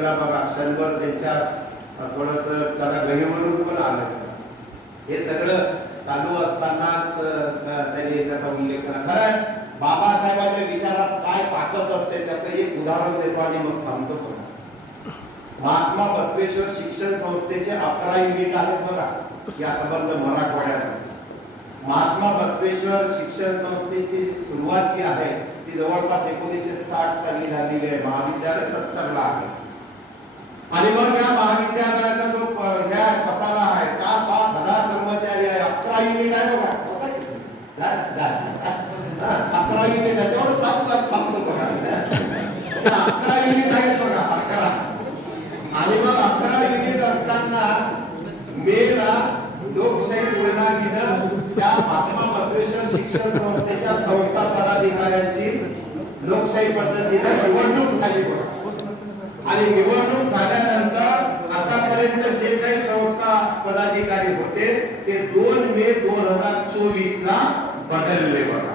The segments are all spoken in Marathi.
बघा क्षणभर त्यांच्या थोडस त्याला गहिवरून पण आलं. हे सगळं चालू असतानाच त्यांनी त्याचा उल्लेख केला. खरं बाबासाहेबांच्या विचारात काय ताकद असते त्याचं एक उदाहरण देतो आणि मग थांबतो पण महात्मा बसवेश्वर शिक्षण संस्थेचे अकरा युनिट आहेत बघा या संबंध मराठवाड्यात महात्मा बसवेश्वर शिक्षण संस्थेची सुरुवात जी आहे ती जवळपास एकोणीसशे साठ साली झालेली आहे. महाविद्यालय सत्तरला आहे. आणि मग या महाविद्यालयाचा जो ह्या पसारा आहे चार पाच हजार कर्मचारी आहे अकरा युनिट आहे बघा. अकरा युनिट आहे. तेवढं सात तास थांबतो बघा. अकरा युनिट आहेत बघा अकरा. आणि मग अकरा युनिट असताना मेला लोकशाही बोलणारीनं त्या महात्मा बसवेश्वर शिक्षण संस्थेच्या संस्था पदाधिकाऱ्यांची लोकशाही पद्धतीने निवडणूक झाली बघा. आणि निवडणूक झाल्यानंतर आतापर्यंत जे काही संस्था पदाधिकारी होते ते दोन मे दोन हजार चोवीस ला बदलले बघा.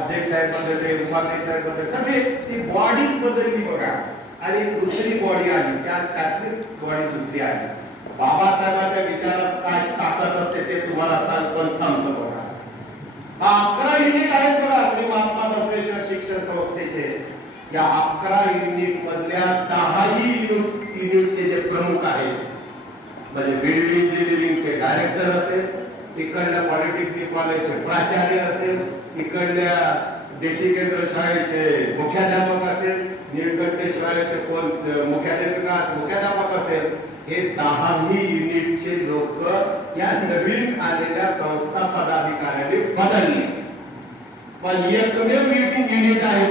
अध्यक्ष साहेब बदलले उपाध्यक्ष साहेब बदलले सगळे ती बॉडीच बदलली बघा. आणि दुसरी बॉडी आली त्या त्यातलीच बॉडी दुसरी आली. बाबासाहेबांच्या विचारात काय ताकद असते ते तुम्हाला सांग पण थांबलं बघा. हा अकरा युनिट आहेत बघा श्री महात्मा बसवेश्वर शिक्षण संस्थेचे. या अकरा युनिट प्रमुख आहेत म्हणजे बिल्डिंग इंजिनिअरिंगचे डायरेक्टर असेल इकडल्या पॉलिटेक्निक कॉलेजचे प्राचार्य असेल इकडल्या देशी केंद्र शाळेचे मुख्याध्यापक असेल निळकंठ शाळेचे कोण मुख्याध्यापिका मुख्याध्यापक असेल हे दहाही युनिटचे लोक या नवीन आलेल्या संस्था पदाधिकाऱ्यांनी बदलले. पण एकमेव युनिट आहे